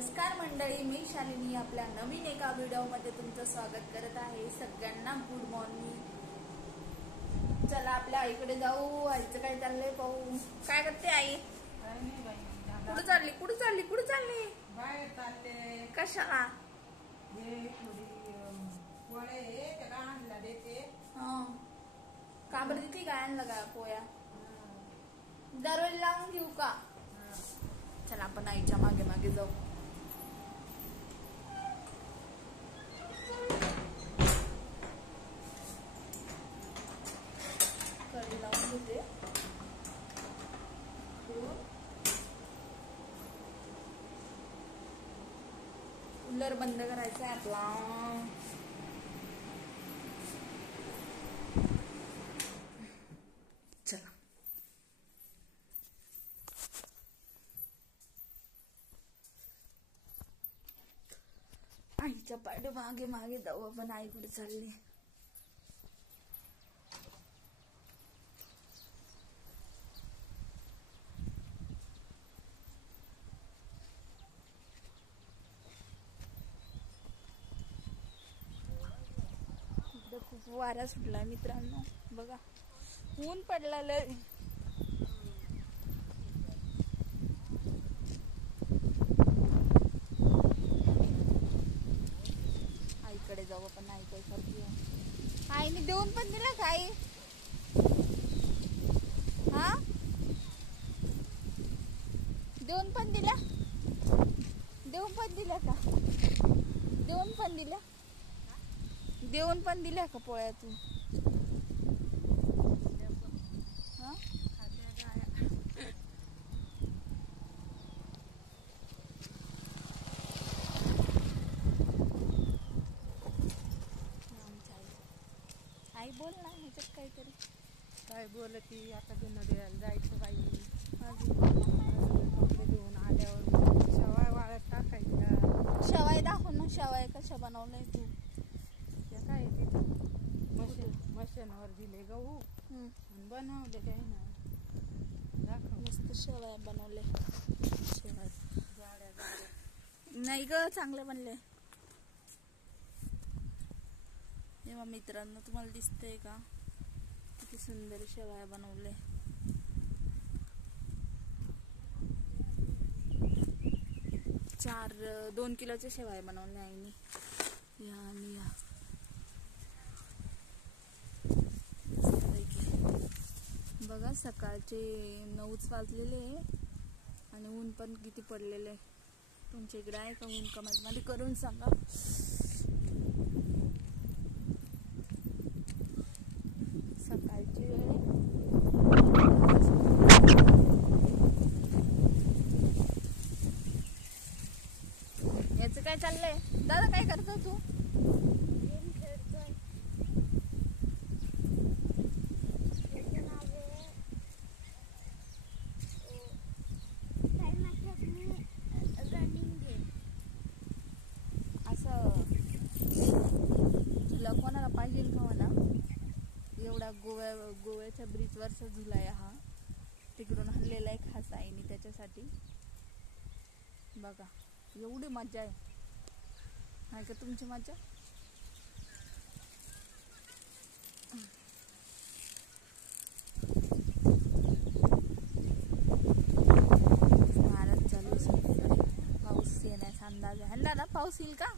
नमस्कार मंडळी, मी शालिनी आपल्या नवीन एका व्हिडिओमध्ये तुमचं स्वागत करत आहे। सगळ्यांना गुड मॉर्निंग। चला आपल्या आईकडे जाऊ। आईचं काय चाललंय पाहू। काय करते आई? कुठे चालली? कुठे चालली? कुठे चालली? बाहेर चालले। कशाला? हे थोडी पोळे आहे त्याला आणला देते। का बरं देते? काय आणलं का पोया? दररोज लावून घेऊ का? चला आपण आईच्या मागे मागे जाऊ। कढी लावून घेते। कूलर बंद करायचा आहे आपला। चला आईच्या पाठी मागे मागे जाऊ आपण। आई कुठे चालली? इकडे खूप वारा सुटला मित्रांनो, बघा ऊन पडलेलं। आईकडे जाऊ आपण। आई काय करते? आईने देऊन पण दिलं का आई? हा, देऊन पण दिला? देऊन पण दिला का? देऊन पण दिला? देऊन पण दिल्या का पोळ्या तू? हा, आई बोल ना ह्याच्यात काहीतरी। काय बोलती आता? धुणं द्यायला जायचं बाई। कपडे धुवून आल्यावर शेवाय वाळत टाकायच्या। शेवाय दाखव ना, शेवाय कशा बनवलंय तू? त्या काय मशीनवर दिले गहू आणि बनवले काय ना। दाखव मस्त शेवाय बनवले। शेवाय जाड्या जाड्या नाही ग, चांगले बनले। तेव्हा मित्रांनो तुम्हाला दिसतंय का किती सुंदर शेवाय बनवले? 2 किलोचे शेवाय बनवले आईने। या आणि या बघा, सकाळचे 9च वाजलेले आणि ऊन पण किती पडलेले। तुमच्या इकडे आहे का ऊन? कमेंट मध्ये करून सांगा। सकाळची याचं काय चाललंय? दादा काय करतो तू? असं तुला कोणाला पाहिजे का मला? एवढा गोव्याच्या ब्रिज वरचा झुला आहे हा। तिकडून हल्लेला आहे खास आईने त्याच्यासाठी। बघा एवढी मजा आहे का तुमची मजा? वाराच चालू आहे, पाऊस येण्याचा अंदाज आहे ना? पाऊस येईल का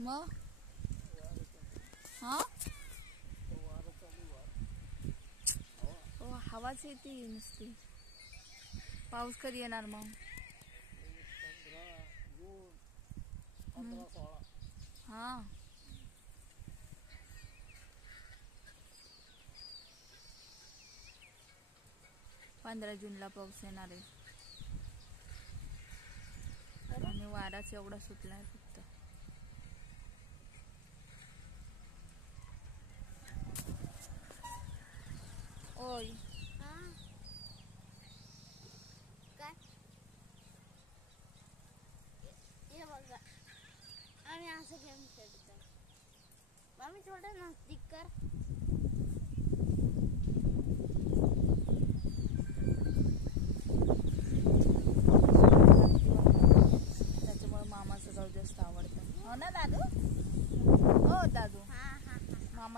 मग? हा, हवाच येते नुसती। पाऊस कधी येणार मग? हा, 15 जूनला पाऊस येणार आहे आणि वाराच एवढा सुटलाय फक्त। ओय काय? ये बघा आम्ही असं गेम खेळतो। मामी थोडं नजदीक कर।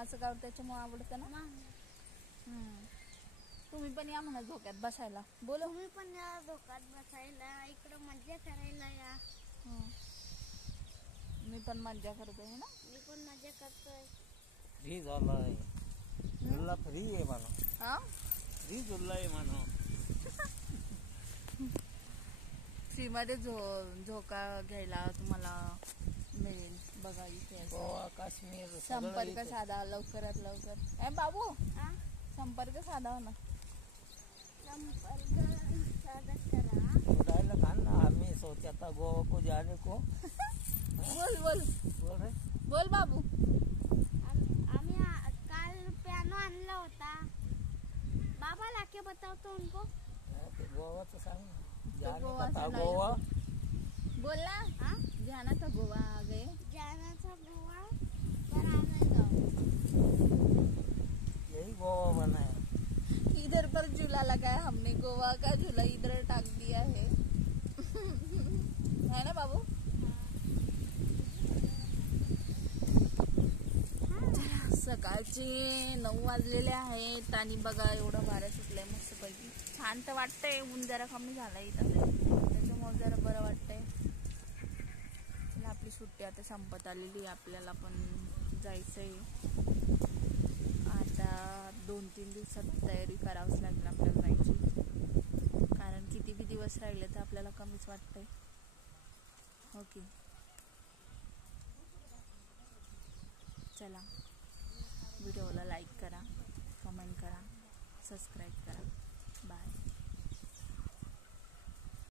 मामाचं गाव त्याच्यामुळे आवडतं ना. मग हम्म. तुम्ही पण या म्हणा झोक्यात बसायला. बोलो. तुम्ही पण या धोक्यात बसायला, इकडं मजा करायला या. मी पण मज्जा करतोय ना. मी पण मजा करतोय. फ्री झालाय झुल्ला, फ्री आहे म्हणा. हा फ्री झुल्ला आहे म्हणा. फ्री मध्ये झोका घ्यायला तुम्हाला मिळेल बघा इथे. गोवा, काश्मीर सगळं संपर्क इथे. साधा लवकरात लवकर. बाबू हा? संपर्क साधा ना. संपर्क साधा करा. उड़ायला खान ना, हमें सोचा था गोवा को जाने को. बोल बोल बोल रे. बोल बाबू. आम्ही काल पियानो आणला होता. बाबा लाके बतावतो उनको. ते गोवाचं सांग. जाने गोवा का था से गोवा. बोल ना. हाँ? जाना था गोवा आ गए. जाना था गोवा पर आ नहीं जाओ. यही गोवा बना है. इधर पर झूला लगा है, हमने गोवा का झूला इधर टाक दिया है. है ना बाबू. सकाळचे 9 वाजलेले आहेत आणि बघा एवढं वारं सुटलंय मस्तपैकी. छान तर वाटतंय. ऊन जरा कमी झालंय इथं, त्याच्यामुळे जरा बरं वाटतंय. चला आपली सुट्टी आता संपत आलेली आहे. आपल्याला पण जायचंय आता. 2-3 दिवसात तयारी करावीच लागेल आपल्याला जायची, कारण किती बी दिवस राहिले तर आपल्याला कमीच वाटतंय. ओके चला, व्हिडिओला लाईक करा, कमेंट करा, सबस्क्राईब करा. बाय.